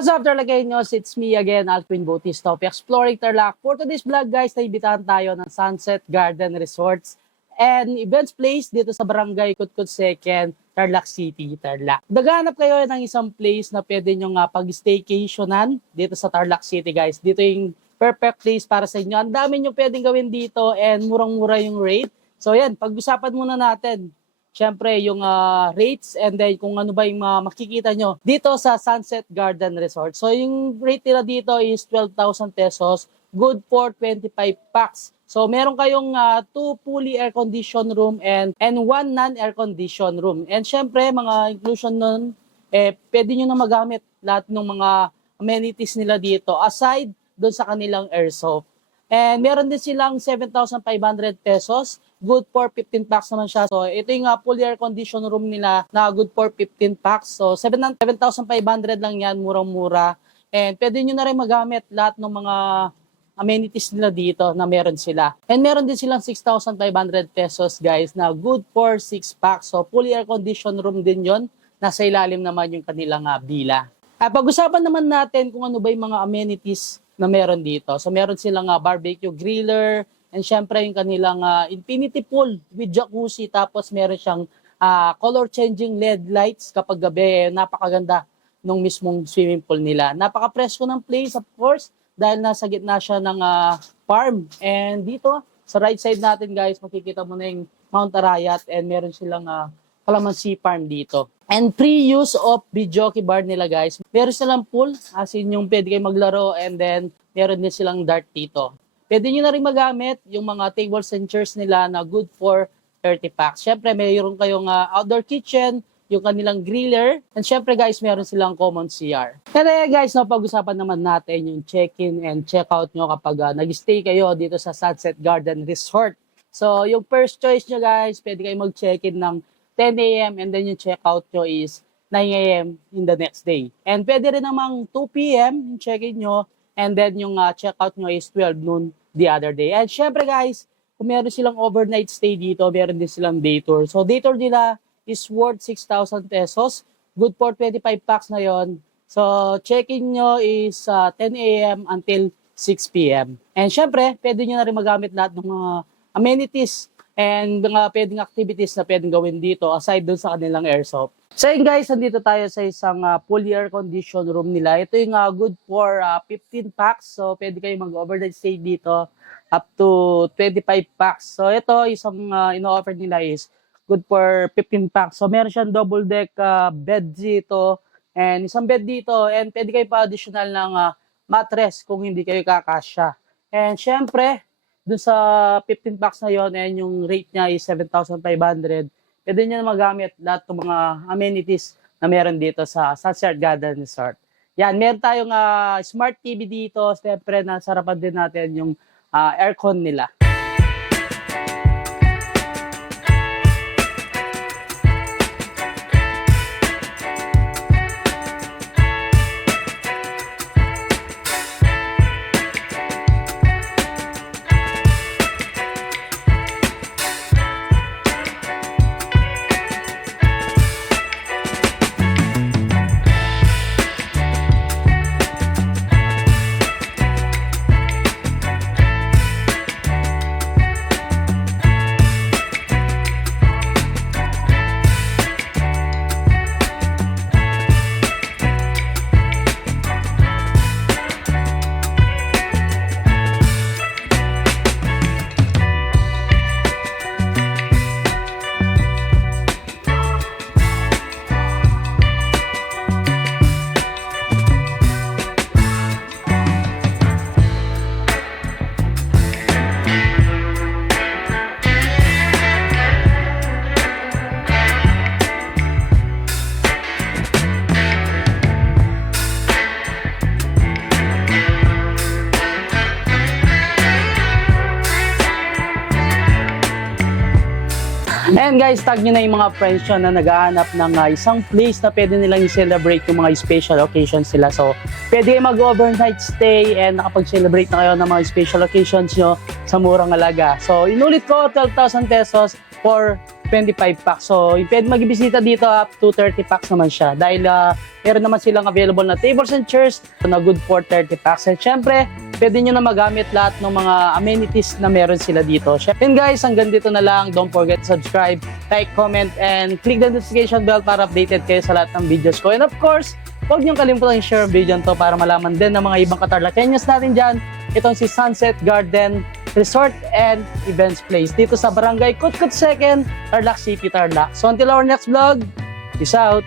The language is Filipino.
What's up, Tarlagueños? It's me again, Alvin Bautista of Exploring Tarlac. For today's vlog, guys, naibitahan tayo ng Sunset Garden Resorts and Events Place dito sa Barangay Kutkut 2nd, Tarlac City, Tarlac. Naghahanap kayo ng isang place na pwede nyo nga pag-staycationan dito sa Tarlac City, guys. Dito yung perfect place para sa inyo. Ang dami nyo pwedeng gawin dito and murang-mura yung rate. So yan, pag-usapan muna natin. Siyempre, yung rates and then kung ano ba yung makikita nyo dito sa Sunset Garden Resort. So, yung rate nila dito is 12,000 pesos, good for 25 packs. So, meron kayong 2 fully air-conditioned room and 1 non-air-conditioned room. And siyempre, mga inclusion nun, pwede nyo na magamit lahat ng mga amenities nila dito aside doon sa kanilang airsoft. And meron din silang 7,500 pesos. Good for 15 packs naman siya. So, ito yung fully air-conditioned room nila na good for 15 packs. So, 7,500 lang yan, murang-mura. And pwede nyo na rin magamit lahat ng mga amenities nila dito na meron sila. And meron din silang 6,500 pesos, guys, na good for 6 packs. So, fully air-conditioned room din yon. Nasa ilalim naman yung kanilang bila. Pag-usapan naman natin kung ano ba yung mga amenities na meron dito. So meron silang barbecue griller and syempre yung kanilang infinity pool with jacuzzi, tapos meron siyang color changing LED lights kapag gabi. Napakaganda nung mismong swimming pool nila. Napaka-presko ng place, of course, dahil nasa gitna siya ng farm. And dito sa right side natin, guys, makikita mo na yung Mount Arayat and meron silang Calamansi Farm dito. And free use of videoke bar nila, guys. Meron silang pool, as in yung pwede kayo maglaro, and then meron din silang dart dito. Pwede nyo na rin magamit yung mga tables and chairs nila na good for 30 packs. Syempre, mayroon kayong outdoor kitchen, yung kanilang griller, and syempre, guys, meron silang common CR. Kaya, guys, pag-usapan naman natin yung check-in and check-out nyo kapag nag-stay kayo dito sa Sunset Garden Resort. So, yung first choice nyo, guys, pwede kayo mag-check-in ng 10 a.m. and then yung check-out nyo is 9 a.m. in the next day. And pwede rin namang 2 p.m. yung check-in nyo and then yung check-out nyo is 12 noon the other day. And syempre, guys, kung meron silang overnight stay dito, meron din silang day tour. So day tour nila is worth 6,000 pesos. Good for 25 packs na yon. So check-in nyo is 10 a.m. until 6 p.m. And syempre, pwede nyo na rin magamit lahat ng mga amenities and mga pwedeng activities na pwedeng gawin dito aside dun sa kanilang airsoft. So yun, guys, nandito tayo sa isang fully air-conditioned room nila. Ito yung good for 15 packs. So pwede kayo mag-overnight stay dito up to 25 packs. So ito, isang ino-offer nila is good for 15 packs. So meron siyang double deck bed dito and isang bed dito and pwede kayo pa additional ng mattress kung hindi kayo kakasya. And syempre, doon sa 15 packs na yon and yung rate niya is 7,500, pwede nyo na magamit lahat ng mga amenities na meron dito sa Sunset Garden Resort. Yan, meron tayong smart TV dito. Siyempre, nasarapan din natin yung aircon nila. And guys, tag nyo na yung mga friends nyo na naghahanap ng isang place na pwede nilang i-celebrate yung mga special occasions nila. So, pwede kayo mag-overnight stay and nakapag-celebrate na kayo ng mga special occasions nyo sa murang halaga. So, inulit ko, 12,000 pesos for 25 packs. So, pwede mag-ibisita dito up to 30 packs naman siya. Dahil meron naman silang available na tables and chairs na good for 30 packs. And syempre, pwede nyo na magamit lahat ng mga amenities na meron sila dito. And guys, hanggang dito na lang. Don't forget to subscribe, like, comment, and click the notification bell para updated kayo sa lahat ng videos ko. And of course, huwag nyo kalimutan i-share ang video to para malaman din ng mga ibang Katarlakenyos natin dyan. Itong si Sunset Garden Resort and Events Place dito sa Barangay Kutkut 2nd, Tarlac City, Tarlac. So until our next vlog, peace out!